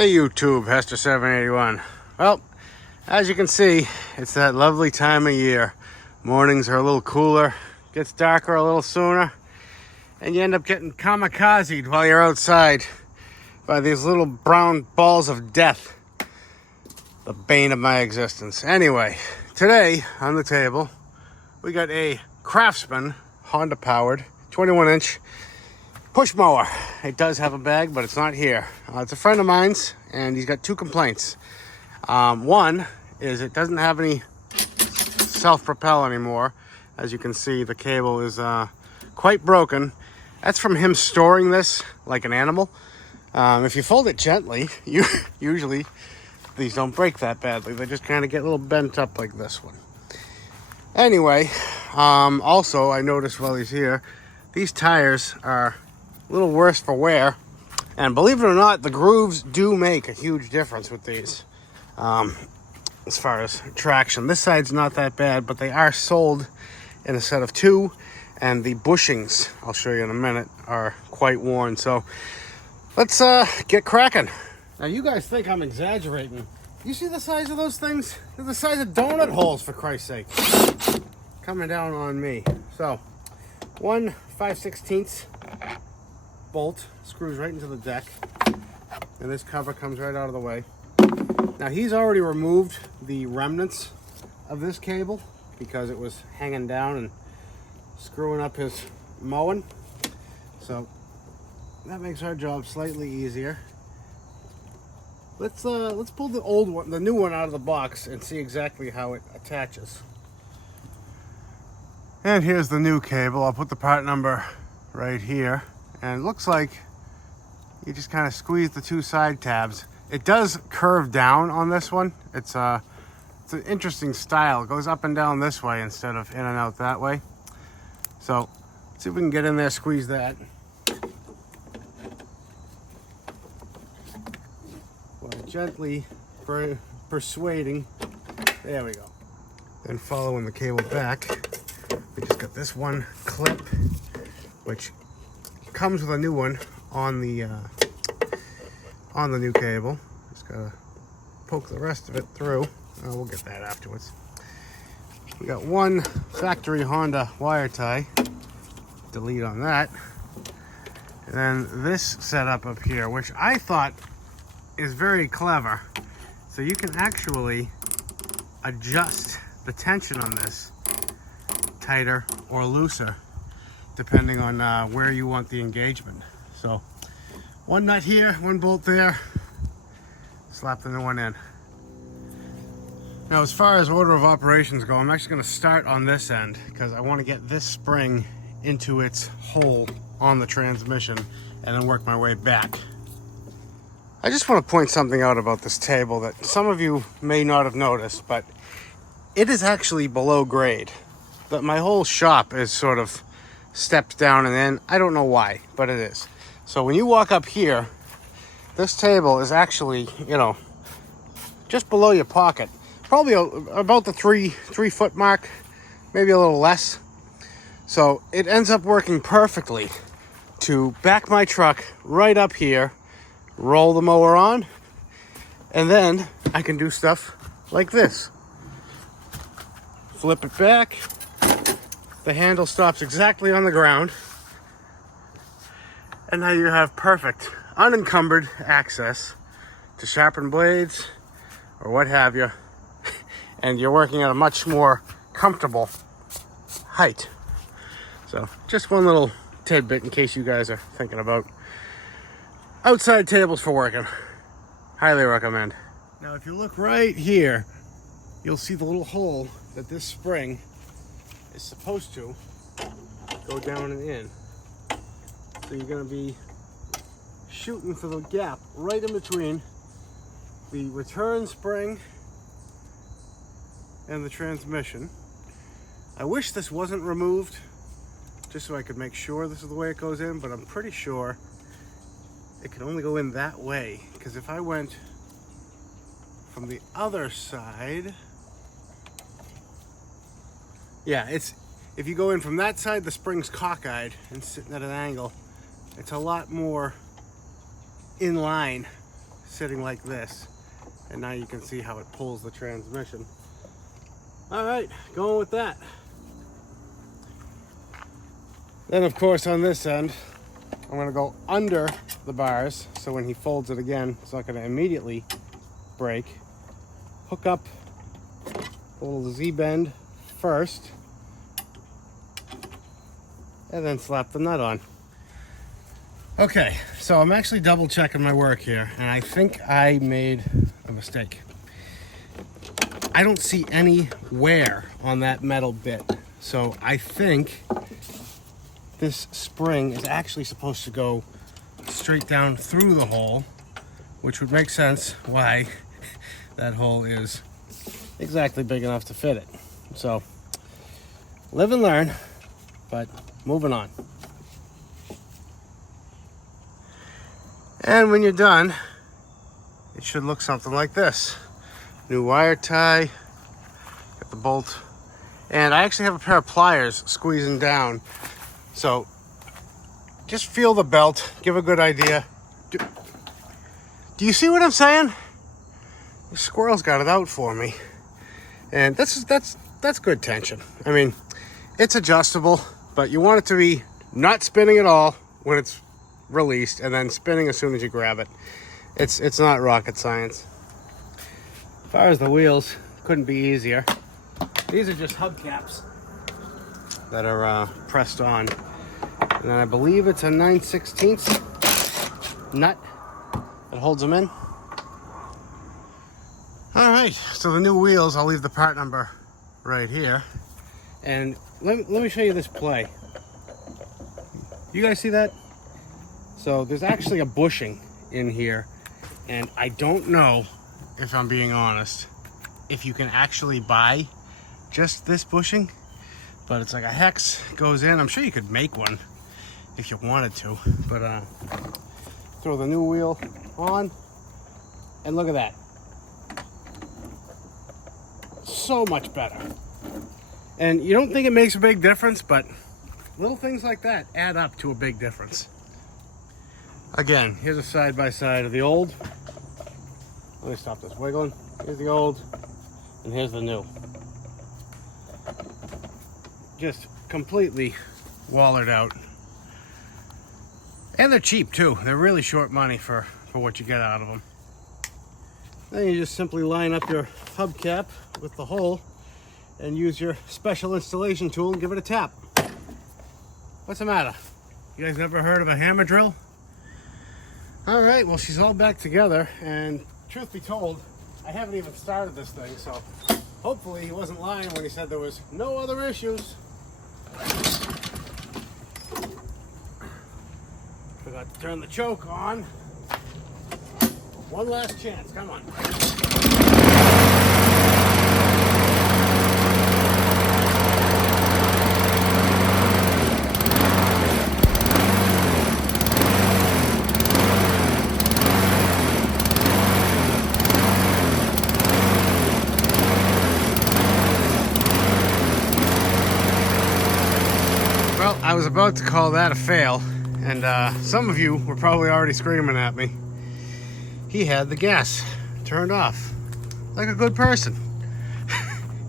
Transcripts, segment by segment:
Hey YouTube, Hester781. Well, as you can see, it's that lovely time of year. Mornings are a little cooler, gets darker a little sooner, and you end up getting kamikazed while you're outside by these little brown balls of death. The bane of my existence. Anyway, today on the table, we got a Craftsman Honda powered 21-inch push mower. It does have a bag, but it's not here. It's a friend of mine's, and he's got two complaints. One is it doesn't have any self-propel anymore. As you can see, the cable is quite broken. That's from him storing this like an animal. If you fold it gently, usually these don't break that badly. They just kind of get a little bent up like this one. Anyway, also I noticed while he's here, these tires are a little worse for wear, and believe it or not, the grooves do make a huge difference with these as far as traction. This side's not that bad, but they are sold in a set of two, and the bushings, I'll show you in a minute, are quite worn. So let's get cracking. Now you guys think I'm exaggerating. You see the size of those things? They're the size of donut holes, for Christ's sake. Coming down on me. So one 5/16 bolt screws right into the deck, and this cover comes right out of the way. Now he's already removed the remnants of this cable because it was hanging down and screwing up his mowing, so that makes our job slightly easier. Let's pull the old one, the new one, out of the box and see exactly how it attaches. And here's the new cable. I'll put the part number right here. And it looks like you just kind of squeeze the two side tabs. It does curve down on this one. It's an interesting style. It goes up and down this way instead of in and out that way. So let's see if we can get in there, squeeze that. While gently persuading. There we go. Then following the cable back, we just got this one clip, which comes with a new one on the new cable. Just gotta poke the rest of it through. We'll get that afterwards. We got one factory Honda wire tie. Delete on that. And then this setup up here, which I thought is very clever. So you can actually adjust the tension on this tighter or looser, depending on where you want the engagement. So one nut here, one bolt there, slap the new one in. Now as far as order of operations go, I'm actually going to start on this end because I want to get this spring into its hole on the transmission and then work my way back. I just want to point something out about this table that some of you may not have noticed, but it is actually below grade. My whole shop is sort of stepped down and in. I don't know why, but it is. So when you walk up here, this table is actually, you know, just below your pocket. Probably about the three foot mark, maybe a little less. So it ends up working perfectly to back my truck right up here, roll the mower on, and then I can do stuff like this. Flip it back. The handle stops exactly on the ground, and now you have perfect unencumbered access to sharpen blades or what have you, and you're working at a much more comfortable height. So just one little tidbit in case you guys are thinking about outside tables for working. Highly recommend. Now if you look right here, you'll see the little hole that this spring is supposed to go down and in. So you're going to be shooting for the gap right in between the return spring and the transmission. I wish this wasn't removed just so I could make sure this is the way it goes in, but I'm pretty sure it can only go in that way, because if I went from the other side, yeah, if you go in from that side, the spring's cockeyed and sitting at an angle. It's a lot more in line sitting like this. And now you can see how it pulls the transmission. All right, going with that. Then of course on this end, I'm gonna go under the bars, so when he folds it again, it's not gonna immediately break. Hook up a little Z-bend first, and then slap the nut on. Okay, so I'm actually double checking my work here, and I think I made a mistake. I don't see any wear on that metal bit, so I think this spring is actually supposed to go straight down through the hole, which would make sense why that hole is exactly big enough to fit it. So, live and learn, but moving on. And when you're done, it should look something like this. New wire tie, got the bolt, and I actually have a pair of pliers squeezing down. So just feel the belt, give a good idea. Do you see what I'm saying? The squirrel's got it out for me. And that's good tension. I mean, it's adjustable, but you want it to be not spinning at all when it's released and then spinning as soon as you grab it. It's not rocket science. As far as the wheels, couldn't be easier. These are just hubcaps that are pressed on. And then I believe it's a 9/16 nut that holds them in. All right, so the new wheels, I'll leave the part number right here. And let me show you this play. You guys see that? So there's actually a bushing in here, and I don't know, if I'm being honest, if you can actually buy just this bushing, but it's like a hex goes in. I'm sure you could make one if you wanted to, but throw the new wheel on, and look at that. So much better. And you don't think it makes a big difference, but little things like that add up to a big difference. Again, here's a side-by-side of the old. Let me stop this wiggling. Here's the old, and here's the new. Just completely wallered out. And they're cheap too. They're really short money for what you get out of them. Then you just simply line up your hubcap with the hole and use your special installation tool and give it a tap. What's the matter? You guys never heard of a hammer drill? All right, well, she's all back together, and truth be told, I haven't even started this thing, so hopefully he wasn't lying when he said there was no other issues. Forgot to turn the choke on. One last chance, come on. Well, I was about to call that a fail, and some of you were probably already screaming at me. He had the gas turned off, like a good person.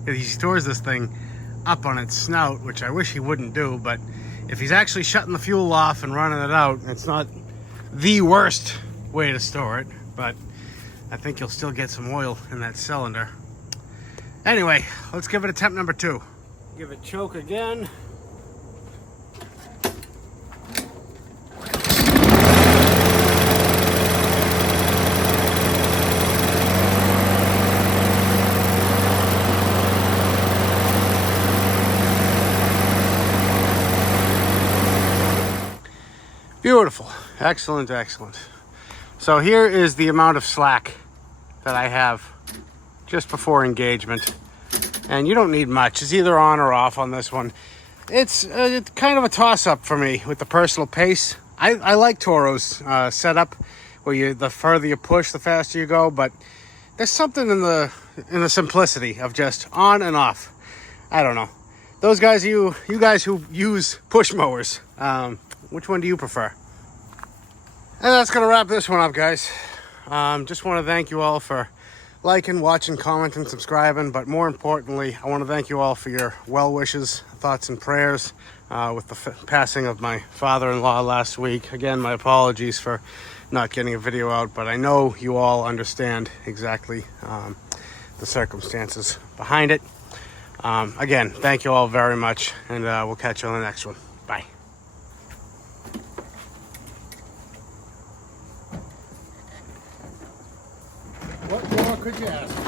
He stores this thing up on its snout, which I wish he wouldn't do, but if he's actually shutting the fuel off and running it out, it's not the worst way to store it, but I think you'll still get some oil in that cylinder. Anyway, let's give it attempt number 2. Give it choke again. Beautiful. Excellent, excellent. So here is the amount of slack that I have just before engagement. And you don't need much. It's either on or off on this one. It's kind of a toss-up for me with the personal pace. I like Toro's setup where the further you push, the faster you go. But there's something in the simplicity of just on and off. I don't know. Those guys, you guys who use push mowers, which one do you prefer? And that's going to wrap this one up, guys. Just want to thank you all for liking, watching, commenting, subscribing, but more importantly, I want to thank you all for your well wishes, thoughts, and prayers with the passing of my father-in-law last week. Again, my apologies for not getting a video out, but I know you all understand exactly the circumstances behind it. Again, thank you all very much, and we'll catch you on the next one. Bye. What more could you ask?